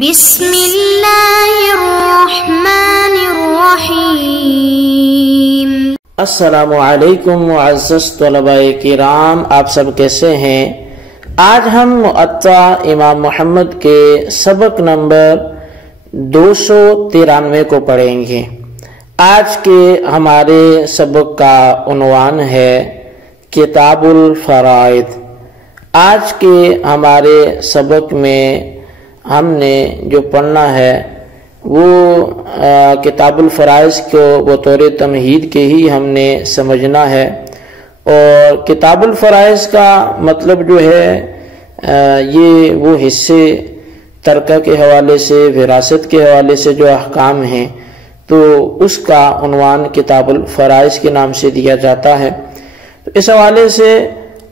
بسم اللہ الرحمن الرحیم۔ السلام علیکم معزز طلباء کرام، آپ سب کیسے ہیں؟ آج ہم مؤطا امام محمد کے سبق نمبر 293 کو پڑھیں گے۔ آج کے ہمارے سبق کا عنوان ہے کتاب الفرائض۔ آج کے ہمارے سبق میں ہم نے جو پڑھنا ہے وہ کتاب الفرائض کو بطور تمہید کے ہی ہم نے سمجھنا ہے، اور کتاب الفرائض کا مطلب جو ہے یہ وہ حصے ترکہ کے حوالے سے، وراثت کے حوالے سے جو احکام ہیں، تو اس کا عنوان کتاب الفرائض کے نام سے دیا جاتا ہے۔ تو اس حوالے سے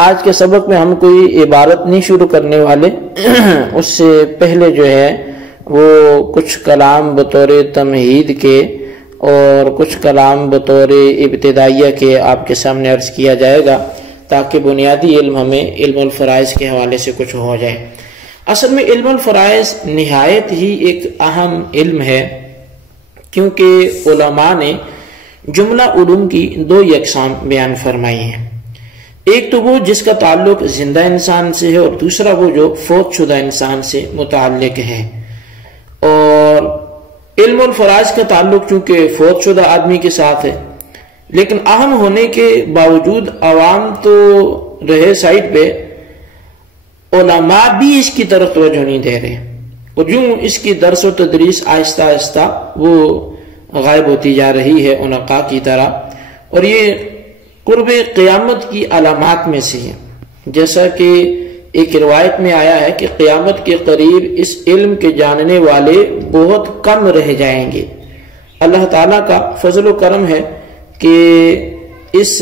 آج کے سبق میں ہم کوئی عبارت نہیں شروع کرنے والے، اس سے پہلے جو ہے وہ کچھ کلام بطور تمہید کے اور کچھ کلام بطور ابتدائیہ کے آپ کے سامنے عرض کیا جائے گا، تاکہ بنیادی علم ہمیں علم الفرائض کے حوالے سے کچھ ہو جائے۔ اصل میں علم الفرائض نہایت ہی ایک اہم علم ہے، کیونکہ علماء نے جملہ علوم کی دو اقسام بیان فرمائی ہیں۔ ایک تو وہ جس کا تعلق زندہ انسان سے ہے، اور دوسرا وہ جو فوت شدہ انسان سے متعلق ہے۔ اور علم الفرائض کا تعلق چونکہ فوت شدہ آدمی کے ساتھ ہے، لیکن اہم ہونے کے باوجود عوام تو رہے سائٹ پہ، علماء بھی اس کی طرف توجہ نہیں دے رہے، اور یوں اس کی درس و تدریس آہستہ آہستہ وہ غائب ہوتی جا رہی ہے عنقاء کی طرح، اور یہ قرب قیامت کی علامات میں سے ہے۔ جیسا کہ ایک روایت میں آیا ہے کہ قیامت کے قریب اس علم کے جاننے والے بہت کم رہ جائیں گے۔ اللہ تعالیٰ کا فضل و کرم ہے کہ اس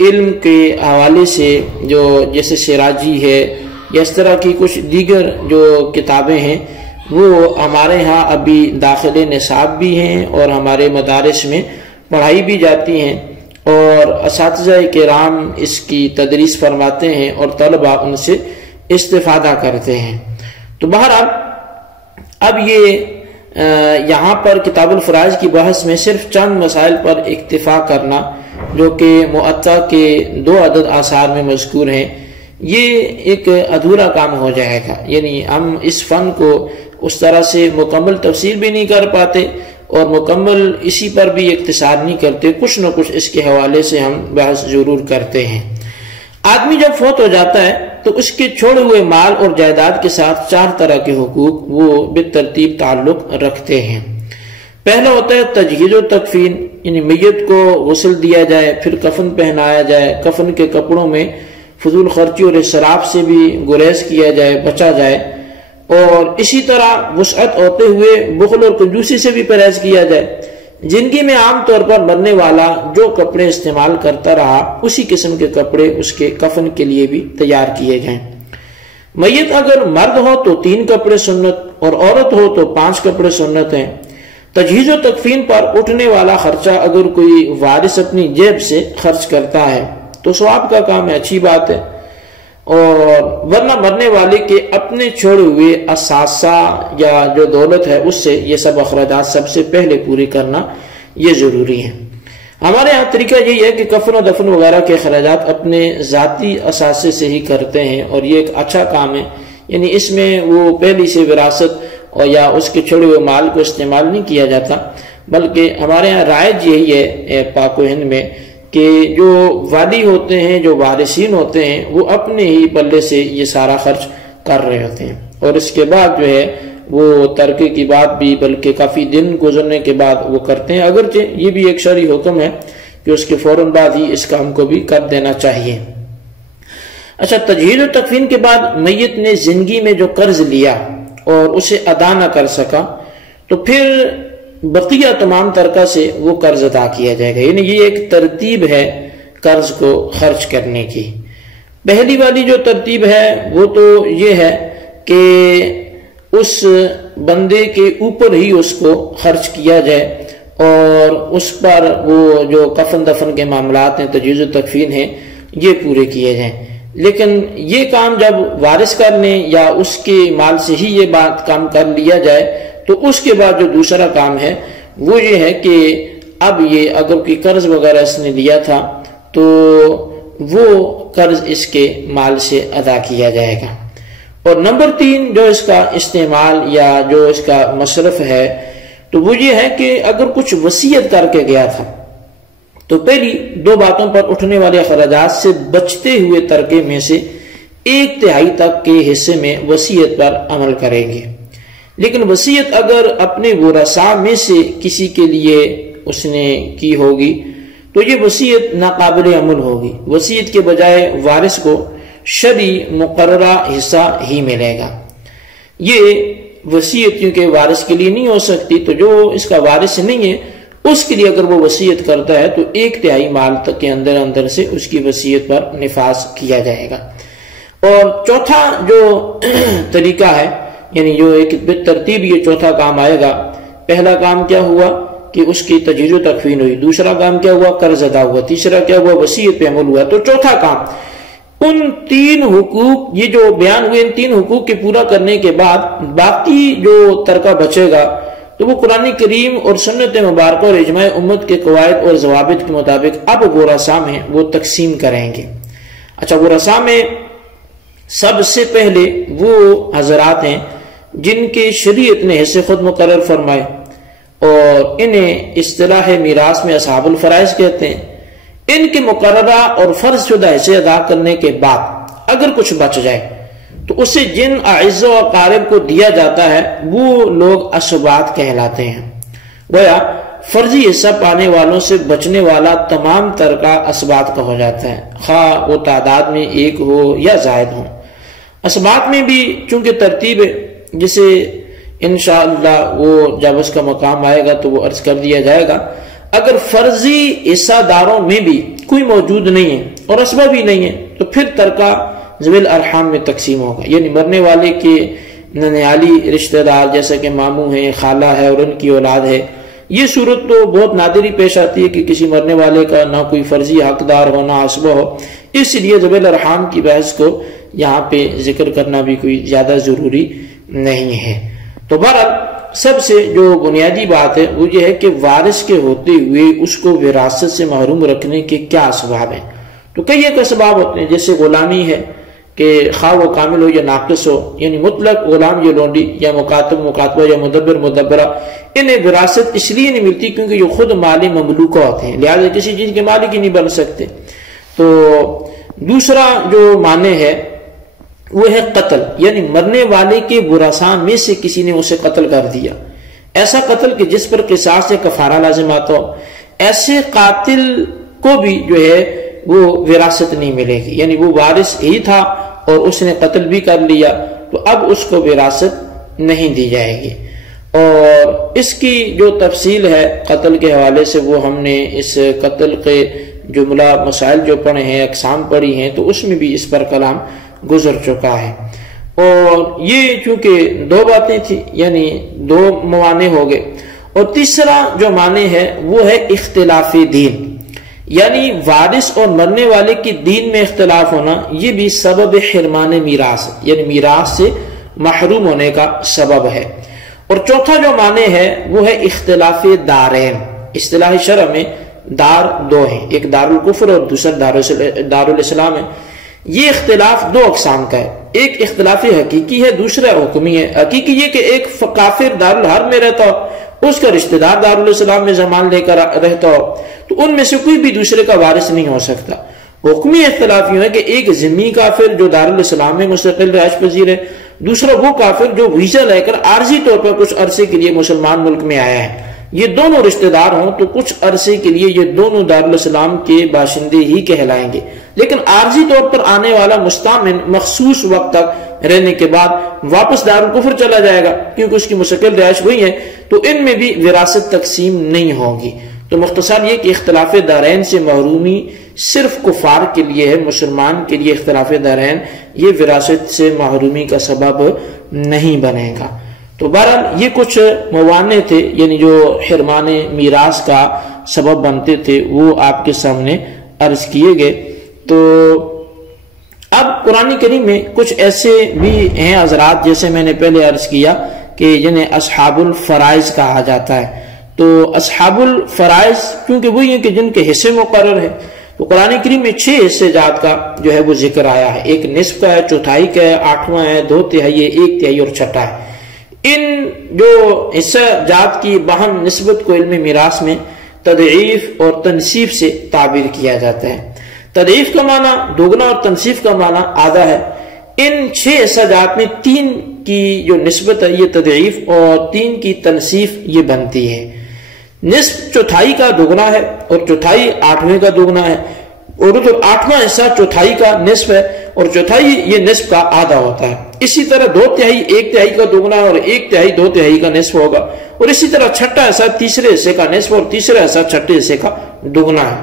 علم کے حوالے سے جو جیسے سراجی ہے یا اس طرح کی کچھ دیگر جو کتابیں ہیں، وہ ہمارے ہاں ابھی داخل نصاب بھی ہیں اور ہمارے مدارس میں پڑھائی بھی جاتی ہیں، اور اساتذہ کرام اس کی تدریس فرماتے ہیں اور طلبہ ان سے استفادہ کرتے ہیں۔ تو بہرحال اب یہ یہاں پر کتاب الفرائض کی بحث میں صرف چند مسائل پر اکتفا کرنا، جو کہ مؤطا کے 2 عدد آثار میں مذکور ہیں، یہ ایک ادھورا کام ہو جائے گا۔ یعنی ہم اس فن کو اس طرح سے مکمل تفسیر بھی نہیں کر پاتے اور مکمل اسی پر بھی اختصار نہیں کرتے، کچھ نہ کچھ اس کے حوالے سے ہم بحث ضرور کرتے ہیں۔ آدمی جب فوت ہو جاتا ہے تو اس کے چھوڑے ہوئے مال اور جائیداد کے ساتھ 4 طرح کے حقوق وہ بالترتیب تعلق رکھتے ہیں۔ پہلا ہوتا ہے تجہیز و تکفین، یعنی میت کو غسل دیا جائے، پھر کفن پہنایا جائے، کفن کے کپڑوں میں فضول خرچی اور اسراف سے بھی گریز کیا جائے، بچا جائے، اور اسی طرح وسعت ہوتے ہوئے بخل اور کنجوسی سے بھی پرہیز کیا جائے۔ زندگی میں عام طور پر مرنے والا جو کپڑے استعمال کرتا رہا، اسی قسم کے کپڑے اس کے کفن کے لیے بھی تیار کیے جائیں۔ میت اگر مرد ہو تو 3 کپڑے سنت، اور عورت ہو تو 5 کپڑے سنت ہیں۔ تجہیز و تکفین پر اٹھنے والا خرچہ اگر کوئی وارث اپنی جیب سے خرچ کرتا ہے تو ثواب کا کام ہے، اچھی بات ہے، اور ورنہ مرنے والے کے اپنے چھوڑے ہوئے اثاثہ یا جو دولت ہے اس سے یہ سب اخراجات سب سے پہلے پوری کرنا یہ ضروری ہے۔ ہمارے یہاں طریقہ یہی ہے کہ کفن و دفن وغیرہ کے اخراجات اپنے ذاتی اثاثے سے ہی کرتے ہیں، اور یہ ایک اچھا کام ہے۔ یعنی اس میں وہ پہلی سے وراثت اور یا اس کے چھوڑے ہوئے مال کو استعمال نہیں کیا جاتا، بلکہ ہمارے یہاں رائج یہی ہے پاک و ہند میں کہ جو والی ہوتے ہیں، جو وارثین ہوتے ہیں، وہ اپنے ہی پلے سے یہ سارا خرچ کر رہے ہوتے ہیں، اور اس کے بعد جو ہے وہ ترکے کی بات بھی بلکہ کافی دن گزرنے کے بعد وہ کرتے ہیں، اگرچہ یہ بھی ایک شرعی حکم ہے کہ اس کے فوراً بعد ہی اس کام کو بھی کر دینا چاہیے۔ اچھا، تجہیز و تکفین کے بعد میت نے زندگی میں جو قرض لیا اور اسے ادا نہ کر سکا تو پھر بقیہ تمام ترکہ سے وہ قرض ادا کیا جائے گا۔ یعنی یہ ایک ترتیب ہے قرض کو خرچ کرنے کی۔ پہلی والی جو ترتیب ہے وہ تو یہ ہے کہ اس بندے کے اوپر ہی اس کو خرچ کیا جائے، اور اس پر وہ جو کفن دفن کے معاملات ہیں، تجہیز و تکفین ہیں، یہ پورے کیے جائیں۔ لیکن یہ کام جب وارث کر لیں یا اس کے مال سے ہی یہ بات کام کر لیا جائے تو اس کے بعد جو دوسرا کام ہے وہ یہ ہے کہ اب یہ اگر کوئی قرض وغیرہ اس نے لیا تھا تو وہ قرض اس کے مال سے ادا کیا جائے گا۔ اور نمبر 3 جو اس کا استعمال یا جو اس کا مصرف ہے تو وہ یہ ہے کہ اگر کچھ وصیت کر کے گیا تھا تو پہلی 2 باتوں پر اٹھنے والے اخراجات سے بچتے ہوئے ترکے میں سے 1/3 تک کے حصے میں وصیت پر عمل کریں گے، لیکن وصیت اگر اپنے ورثاء میں سے کسی کے لیے اس نے کی ہوگی تو یہ وصیت ناقابل عمل ہوگی۔ وصیت کے بجائے وارث کو شرعی مقررہ حصہ ہی ملے گا۔ یہ وصیت کیونکہ وارث کے لیے نہیں ہو سکتی تو جو اس کا وارث نہیں ہے اس کے لیے اگر وہ وصیت کرتا ہے تو 1/3 مال تک کے اندر سے اس کی وصیت پر نفاذ کیا جائے گا۔ اور چوتھا جو طریقہ ہے یعنی جو ایک ترتیب یہ چوتھا کام آئے گا، پہلا کام کیا ہوا کہ اس کی تجہیز و تکفین ہوئی، دوسرا کام کیا ہوا قرض ادا ہوا، تیسرا کیا ہوا وصیت پہ عمل ہوا، تو چوتھا کام ان 3 حقوق یہ جو بیان ہوئے ان 3 حقوق کے پورا کرنے کے بعد باقی جو ترکہ بچے گا تو وہ قرآن کریم اور سنت مبارکہ اور اجماع امت کے قواعد اور ضوابط کے مطابق اب ورثاء میں وہ تقسیم کریں گے۔ اچھا، ورثاء میں سب سے پہلے وہ حضرات ہیں جن کے شریعت نے حصے خود مقرر فرمائے اور انہیں اصطلاح میراث میں اصحاب الفرائض کہتے ہیں۔ ان کے مقررہ اور فرض شدہ حصے ادا کرنے کے بعد اگر کچھ بچ جائے تو اسے جن اعزہ و اقارب کو دیا جاتا ہے وہ لوگ اسبات کہلاتے ہیں۔ گویا فرضی حصہ پانے والوں سے بچنے والا تمام ترکہ اسبات کا ہو جاتا ہے، خواہ وہ تعداد میں 1 ہو یا زائد ہو۔ اسبات میں بھی چونکہ ترتیب ہے جسے انشاءاللہ وہ جب اس کا مقام آئے گا تو وہ عرض کر دیا جائے گا، اگر فرضی حصہ داروں میں بھی کوئی موجود نہیں ہے اور اسبہ بھی نہیں ہے تو پھر ترکہ ذوی الارحام میں تقسیم ہوگا، یعنی مرنے والے کے ننیالی رشتہ دار جیسا کہ ماموں ہیں، خالہ ہے اور ان کی اولاد ہے۔ یہ صورت تو بہت نادری پیش آتی ہے کہ کسی مرنے والے کا نہ کوئی فرضی حقدار ہو نہ اسبہ ہو، اس لیے ذوی الارحام کی بحث کو یہاں پہ ذکر کرنا بھی کوئی زیادہ ضروری نہیں ہے۔ تو بہرحال سب سے جو بنیادی بات ہے وہ یہ ہے کہ وارث کے ہوتے ہوئے اس کو وراثت سے محروم رکھنے کے کیا اسباب ہیں۔ تو کئی ایک اسباب ہوتے ہیں، جیسے غلامی ہے کہ خواہ وہ کامل ہو یا ناقص ہو، یعنی مطلق غلام یا لونڈی یا مکاتب مکاتبہ یا مدبر مدبرہ، انہیں وراثت اس لیے نہیں ملتی کیونکہ یہ خود مالی مملوکہ ہوتے ہیں، لہٰذا کسی چیز کے مالک ہی نہیں بن سکتے۔ تو دوسرا جو معنی ہے وہ ہے قتل، یعنی مرنے والے کے ورثاء میں سے کسی نے اسے قتل کر دیا، ایسا قتل کہ جس پر قصاص سے کفارہ لازم آتا ہو، ایسے قاتل کو بھی جو ہے وہ وراثت نہیں ملے گی، یعنی وہ وارث ہی تھا اور اس نے قتل بھی کر لیا تو اب اس کو وراثت نہیں دی جائے گی۔ اور اس کی جو تفصیل ہے قتل کے حوالے سے وہ ہم نے اس قتل کے جملہ مسائل جو پڑھے ہیں، اقسام پڑھی ہیں، تو اس میں بھی اس پر کلام گزر چکا ہے۔ اور یہ چونکہ 2 باتیں تھیں یعنی 2 موانع ہو گئے، اور تیسرا جو معنی ہے وہ ہے اختلاف دین، یعنی وارث اور مرنے والے کی دین میں اختلاف ہونا، یہ بھی سبب حرمان میراث یعنی میراث سے محروم ہونے کا سبب ہے۔ اور چوتھا جو معنی ہے وہ ہے اختلاف دارین۔ اصطلاح شرع میں دار 2 ہیں، ایک دار الکفر اور دوسرا دار الاسلام ہے۔ یہ اختلاف 2 اقسام کا ہے، ایک اختلاف حقیقی ہے، دوسرا حکمی ہے۔ حقیقی یہ کہ ایک کافر دار الحرب میں رہتا ہو، اس کا رشتہ دار دار الاسلام میں زمان لے کر رہتا ہو، تو ان میں سے کوئی بھی دوسرے کا وارث نہیں ہو سکتا۔ حکمی اختلاف یہ ہے کہ ایک ذمی کافر جو دار الاسلام میں مستقل رہائش پذیر ہے، دوسرا وہ کافر جو ویزا لے کر عارضی طور پر کچھ عرصے کے لیے مسلمان ملک میں آیا ہے۔ یہ دونوں رشتہ دار ہوں تو کچھ عرصے کے لیے یہ دونوں دارالاسلام کے باشندے ہی کہلائیں گے، لیکن عارضی طور پر آنے والا مستامن مخصوص وقت تک رہنے کے بعد واپس دارالکفر چلا جائے گا کیونکہ اس کی مستقل رہائش وہی ہے، تو ان میں بھی وراثت تقسیم نہیں ہوگی۔ تو مختصر یہ کہ اختلاف دارین سے محرومی صرف کفار کے لیے ہے، مسلمان کے لیے اختلاف دارین یہ وراثت سے محرومی کا سبب نہیں بنے گا۔ تو بہرحال یہ کچھ موانع تھے یعنی جو حرمان میراث کا سبب بنتے تھے وہ آپ کے سامنے عرض کیے گئے۔ تو اب قرآن کریم میں کچھ ایسے بھی ہیں حضرات، جیسے میں نے پہلے عرض کیا کہ جنہیں اصحاب الفرائض کہا جاتا ہے۔ تو اصحاب الفرائض کیونکہ وہی ہیں کہ جن کے حصے مقرر ہیں، تو قرآن کریم میں 6 حصے جات کا جو ہے وہ ذکر آیا ہے۔ ایک نصف کا ہے، چوتھائی کا ہے، 8واں ہے، 2 تہائی ہے، 1 تہائی اور 6واں ہے۔ ان جو حصہ جات کی باہم نسبت کو علم میراث میں تضعیف اور تنصیف سے تعبیر کیا جاتا ہے۔ تضعیف کا معنی دوگنا اور تنصیف کا معنی آدھا ہے۔ ان 6 حصہ جات میں 3 کی جو نسبت ہے یہ تضعیف اور 3 کی تنصیف یہ بنتی ہے۔ نصف چوتھائی کا دوگنا ہے اور چوتھائی 8ویں کا دوگنا ہے، اور 8واں حصہ چوتھائی کا نصف ہے اور چوتھائی یہ نصف کا آدھا ہوتا ہے۔ اسی طرح 2 تہائی 1 تہائی کا دوگنا ہے اور 1 تہائی 2 تہائی کا نصف ہوگا، اور اسی طرح 6واں حصہ تیسرے حصے کا نصف اور تیسرا حصہ 6ٹھے حصے کا دوگنا ہے۔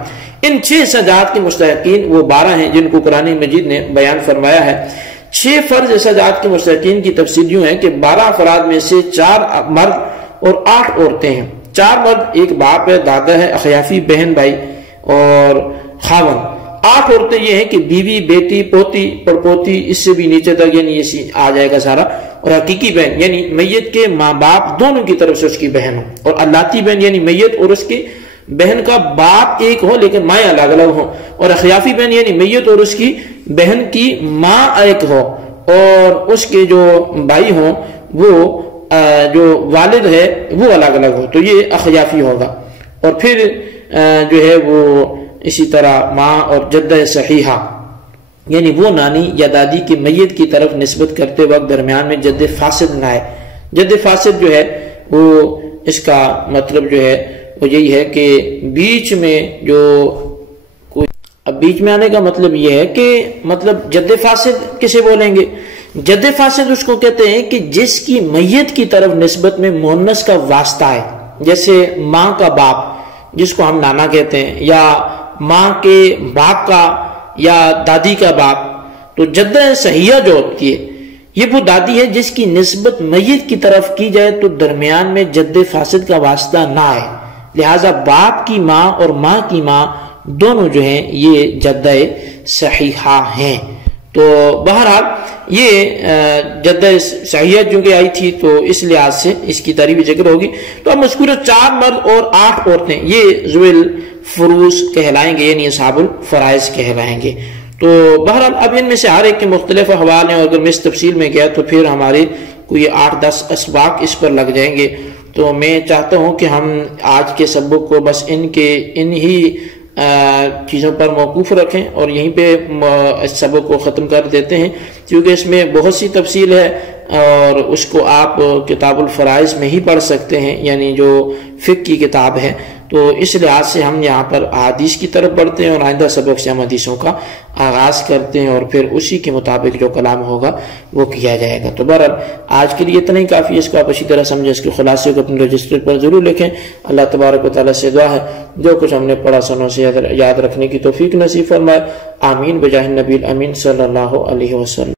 ان 6 حصہ جات کے مستحقین وہ 12 ہیں جن کو قرآن مجید نے بیان فرمایا ہے۔ 6 فرض حصہ جات کے مستحقین کی تفصیل یوں ہے کہ 12 افراد میں سے 4 مرد اور 8 عورتیں ہیں۔ 4 مرد، ایک باپ ہے، دادا ہے، اخیافی بہن بھائی اور خاون۔ 8 عورتیں یہ ہیں کہ بیوی، بیٹی، پوتی، پڑپوتی، اس سے بھی نیچے تک یعنی یہ آ جائے گا سارا، اور حقیقی بہن یعنی میت کے ماں باپ دونوں کی طرف سے اس کی بہن ہو، اور اللاتی بہن یعنی میت اور اس کی بہن کا باپ ایک ہو لیکن مائیں الگ الگ ہو، اور اخیافی بہن یعنی میت اور اس کی بہن کی ماں ایک ہو اور اس کے جو بھائی ہوں وہ جو والد ہے وہ الگ الگ ہو، تو یہ اخیافی ہوگا۔ اور پھر جو ہے وہ اسی طرح ماں اور جدہ صحیحہ یعنی وہ نانی یا دادی کی میت کی طرف نسبت کرتے وقت درمیان میں جد فاسد نہ آئے۔ جد فاسد جو ہے وہ اس کا مطلب جو ہے وہ یہی ہے کہ بیچ میں جو کوئی، اب بیچ میں آنے کا مطلب یہ ہے کہ مطلب جد فاسد کسے بولیں گے؟ جد فاسد اس کو کہتے ہیں کہ جس کی میت کی طرف نسبت میں مؤنث کا واسطہ ہے، جیسے ماں کا باپ جس کو ہم نانا کہتے ہیں، یا ماں کے باپ کا یا دادی کا باپ۔ تو جدہ صحیحہ جو ہوتی ہے یہ وہ دادی ہے جس کی نسبت میت کی طرف کی جائے تو درمیان میں جد فاسد کا واسطہ نہ آئے، لہذا باپ کی ماں اور ماں کی ماں دونوں جو ہیں یہ جدہ صحیحہ ہیں۔ تو بہرحال یہ جدہ صحیحہ چونکہ آئی تھی تو اس لحاظ سے اس کی تعریف ذکر ہوگی۔ تو اب مذکورہ 4 مرد اور 8 عورتیں یہ ذوی الفروض کہلائیں گے، یعنی اصحاب الفرائض کہلائیں گے۔ تو بہرحال اب ان میں سے ہر ایک کے مختلف احوال ہیں، اور اگر میں اس تفصیل میں گیا تو پھر ہمارے کوئی 8-10 اسباق اس پر لگ جائیں گے۔ تو میں چاہتا ہوں کہ ہم آج کے سبق کو بس ان ہی چیزوں پر موقوف رکھیں اور یہیں پہ اس سبق کو ختم کر دیتے ہیں، کیونکہ اس میں بہت سی تفصیل ہے اور اس کو آپ کتاب الفرائض میں ہی پڑھ سکتے ہیں، یعنی جو فقہ کی کتاب ہے۔ تو اس لحاظ سے ہم یہاں پر احادیث کی طرف بڑھتے ہیں اور آئندہ سبق سے ہم حدیثوں کا آغاز کرتے ہیں اور پھر اسی کے مطابق جو کلام ہوگا وہ کیا جائے گا۔ تو بہرحال آج کے لیے اتنا ہی کافی ہے، اس کو آپ اچھی طرح سمجھیں، اس کے خلاصے کو اپنے رجسٹر پر ضرور لکھیں۔ اللہ تبارک و تعالیٰ سے دعا ہے جو کچھ ہم نے پڑھا سنوں سے یاد رکھنے کی توفیق نصیب فرمائے۔ آمین بجاہ النبی الامین صلی اللہ علیہ وسلم۔